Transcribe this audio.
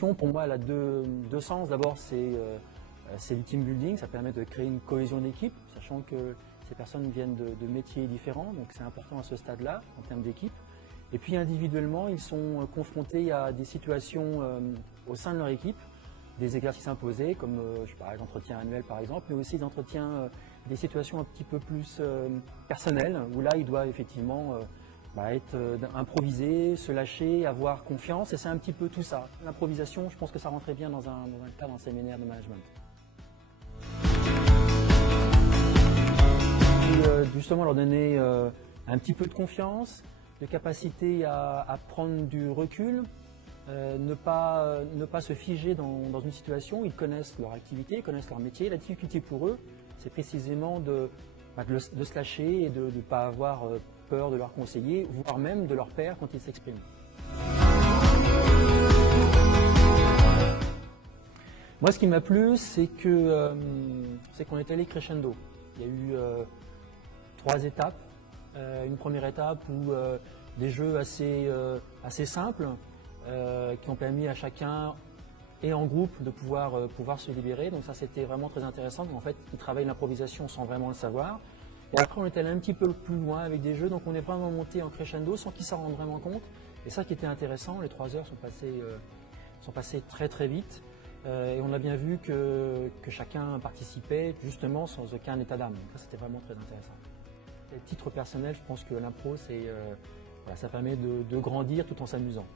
l'improvisation, pour moi, elle a deux sens. D'abord, c'est du team building, ça permet de créer une cohésion d'équipe, sachant que ces personnes viennent de métiers différents, donc c'est important à ce stade-là, en termes d'équipe. Et puis individuellement, ils sont confrontés à des situations au sein de leur équipe, des exercices imposés, comme je sais pas, les entretiens annuels par exemple, mais aussi des situations un petit peu plus personnelles, où là, ils doivent effectivement être improvisés, se lâcher, avoir confiance, et c'est un petit peu tout ça. L'improvisation, je pense que ça rentrait bien dans un cadre d'un séminaire de management. Et, justement, leur donner un petit peu de confiance, de capacité à prendre du recul, ne pas se figer dans une situation. Ils connaissent leur activité, ils connaissent leur métier. La difficulté pour eux, c'est précisément de se lâcher et de ne pas avoir peur de leur conseiller, voire même de leur père quand ils s'expriment. Moi, ce qui m'a plu, c'est qu'on est allé crescendo. Il y a eu 3 étapes. Une première étape où des jeux assez simples qui ont permis à chacun et en groupe de pouvoir se libérer. Donc ça, c'était vraiment très intéressant. En fait, ils travaillent l'improvisation sans vraiment le savoir. Et après, on est allé un petit peu plus loin avec des jeux. Donc on est vraiment monté en crescendo sans qu'ils s'en rendent vraiment compte. Et ça qui était intéressant, les 3 heures sont passées très très vite. Et on a bien vu que chacun participait justement sans aucun état d'âme. Ça, c'était vraiment très intéressant. À titre personnel, je pense que l'impro, ça permet de grandir tout en s'amusant.